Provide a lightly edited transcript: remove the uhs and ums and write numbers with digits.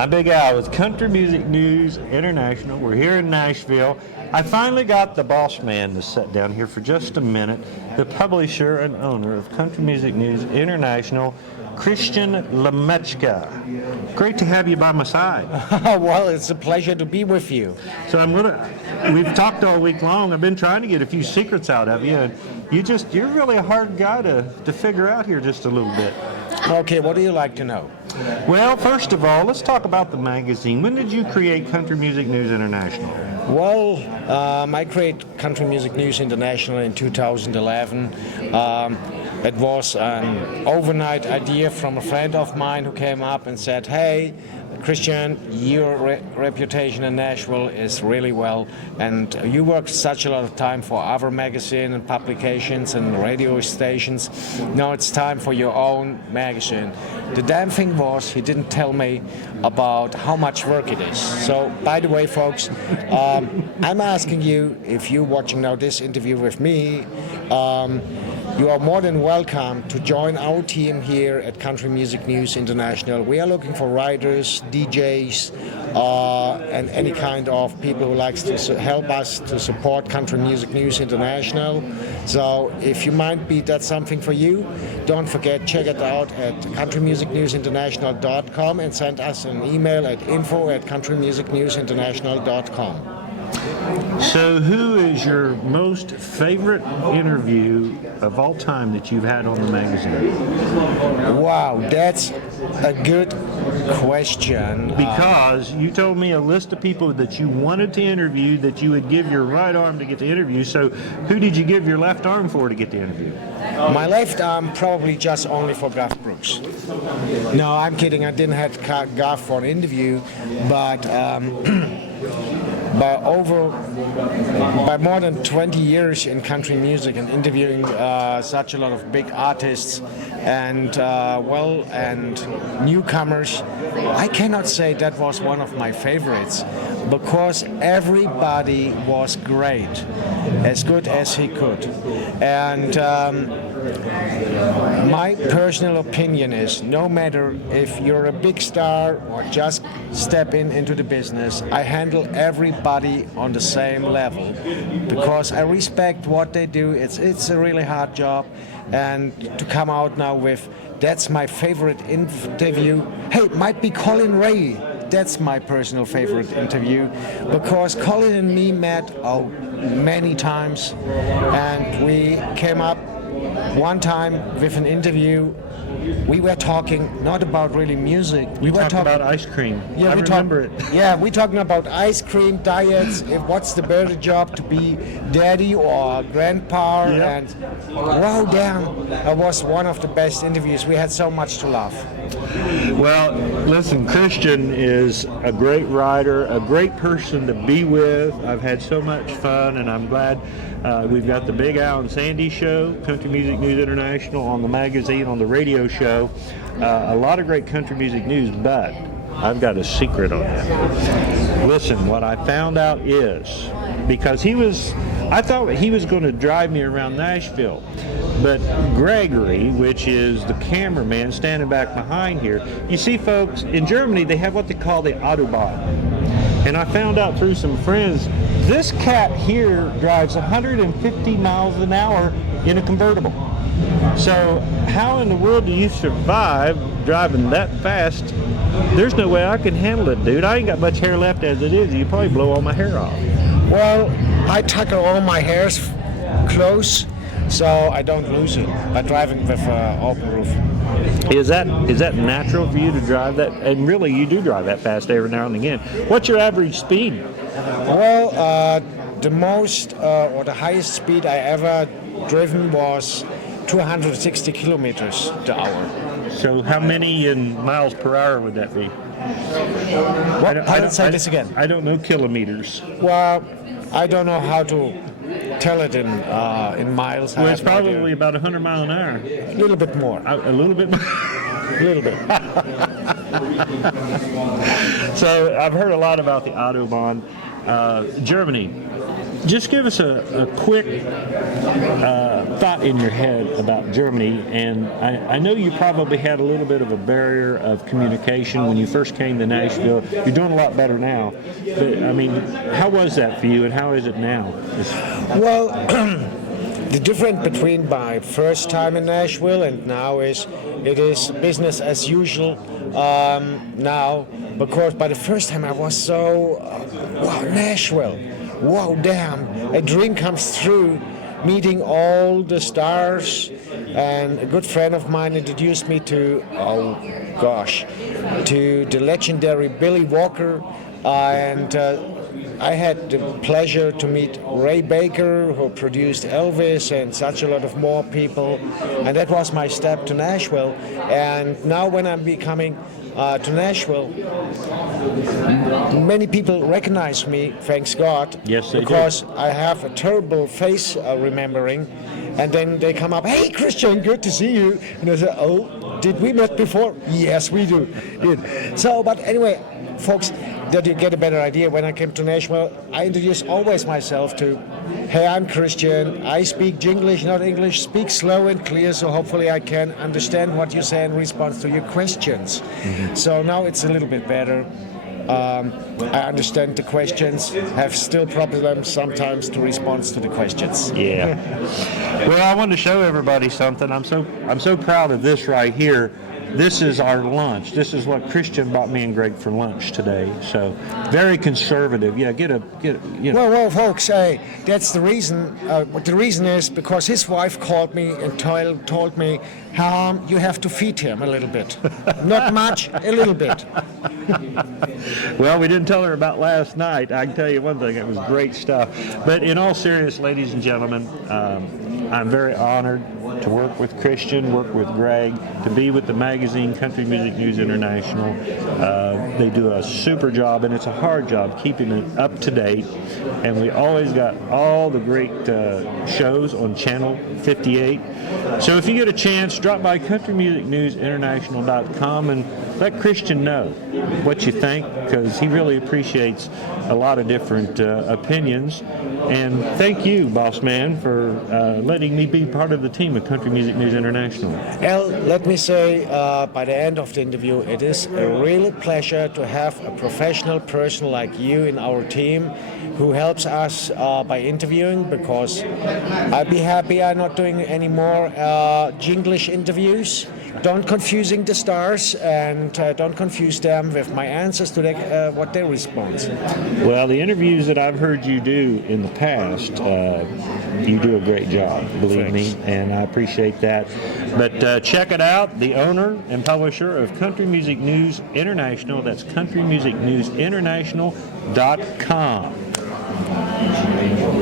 I'm Big Al with Country Music News International. We're here in Nashville. I finally got the boss man to sit down here for just a minute, the publisher and owner of Country Music News International, Christian Lamitschka. Great to have you by my side. Well, it's a pleasure to be with you. So we've talked all week long. I've been trying to get a few secrets out of you, and you're really a hard guy to figure out here just a little bit. Okay, what do you like to know? Well, first of all, let's talk about the magazine. When did you create Country Music News International? Well, I created Country Music News International in 2011. It was an overnight idea from a friend of mine who came up and said, "Hey, Christian, your reputation in Nashville is really well, and you work such a lot of time for other magazine and publications and radio stations. Now it's time for your own magazine." The damn thing was, he didn't tell me about how much work it is. So, by the way, folks, I'm asking you, if you're watching now this interview with me, you are more than welcome to join our team here at Country Music News International. We are looking for writers, DJs, and any kind of people who likes to help us to support Country Music News International. So if you might be that's something for you, don't forget, check it out at countrymusicnewsinternational.com and send us an email at info@countrymusicnewsinternational.com. So who is your most favorite interview of all time that you've had on the magazine? Wow, that's a good question. Because you told me a list of people that you wanted to interview, that you would give your right arm to get the interview. So who did you give your left arm for to get the interview? My left arm probably just only for Garth Brooks. No, I'm kidding. I didn't have Garth for an interview, but by more than 20 years in country music and interviewing such a lot of big artists and newcomers, I cannot say that was one of my favorites, because everybody was great, as good as he could. And my personal opinion is, no matter if you're a big star or just step into the business, I handle everybody on the same level, because I respect what they do. It's a really hard job, and to come out now with that's my favorite interview. Hey, it might be Colin Ray. That's my personal favorite interview, because Colin and me met many times, and we came up one time with an interview. We were talking not about really music. We were talking about ice cream. Yeah, I remember it. Yeah, we're talking about ice cream, diets, what's the better job, to be daddy or grandpa. Yep. And wow, damn, that was one of the best interviews. We had so much to laugh. Well, listen, Christian is a great writer, a great person to be with. I've had so much fun, and I'm glad we've got the Big Al and Sandy show, Country Music News International, on the magazine, on the radio show. A lot of great country music news, but I've got a secret on that. Listen, what I found out is, because I thought he was going to drive me around Nashville, but Gregory, which is the cameraman standing back behind here, you see, folks, in Germany they have what they call the Autobahn. And I found out through some friends, this cat here drives 150 miles an hour in a convertible. So how in the world do you survive driving that fast? There's no way I can handle it, dude. I ain't got much hair left as it is. You probably blow all my hair off. Well, I tuck all my hairs close, so I don't lose it by driving with open roof. Is that natural for you to drive that? And really, you do drive that fast every now and again. What's your average speed? Well, the most or the highest speed I ever driven was 260 kilometers per hour. So how many in miles per hour would that be? Say this again. I don't know kilometers. Well, I don't know how to tell it in miles. Well, it's probably about 100 miles an hour. A little bit more. A little bit more? A little bit. So I've heard a lot about the Autobahn. Germany. Just give us a quick thought in your head about Germany. And I know you probably had a little bit of a barrier of communication when you first came to Nashville. You're doing a lot better now. But, I mean, how was that for you, and how is it now? Well, the difference between my first time in Nashville and now is it is business as usual now, because by the first time I was so, wow, Nashville, wow, damn, a dream comes through, meeting all the stars, and a good friend of mine introduced me to, to the legendary Billy Walker, and I had the pleasure to meet Ray Baker, who produced Elvis, and such a lot of more people, and that was my step to Nashville. And now when I'm becoming to Nashville, many people recognize me, thanks God, yes, they because do. I have a terrible face remembering, and then they come up, "Hey Christian, good to see you," and I say, "Oh, did we met before?" "Yes, we do." So, but anyway, folks, that you get a better idea, when I came to Nashville, I introduce always myself to, "Hey, I'm Christian, I speak Jinglish, not English, speak slow and clear, so hopefully I can understand what you say in response to your questions." Mm-hmm. So now it's a little bit better. I understand the questions, have still problems sometimes to respond to the questions. Yeah. Well, I wanted to show everybody something. I'm so proud of this right here. This is our lunch. This is what Christian bought me and Greg for lunch today. So very conservative. Yeah, get a. You know. Well, folks, that's the reason. The reason is because his wife called me and told me, you have to feed him a little bit. Not much, a little bit. Well, we didn't tell her about last night. I can tell you one thing, it was great stuff. But in all seriousness, ladies and gentlemen, I'm very honored to work with Christian, work with Greg, to be with the magazine Country Music News International. They do a super job, and it's a hard job keeping it up to date. And we always got all the great shows on Channel 58. So if you get a chance, drop by countrymusicnewsinternational.com and let Christian know what you think, because he really appreciates a lot of different opinions. And thank you, boss man, for letting me be part of the team of Country Music News International. Well, let me say, by the end of the interview, it is a real pleasure to have a professional person like you in our team who helps us by interviewing, because I'd be happy I'm not doing any more Jinglish interviews. Don't confusing the stars, and don't confuse them with my answers to what they respond. Well, the interviews that I've heard you do in the past, you do a great job, believe me, and I appreciate that. But check it out, the owner and publisher of Country Music News International, that's countrymusicnewsinternational.com.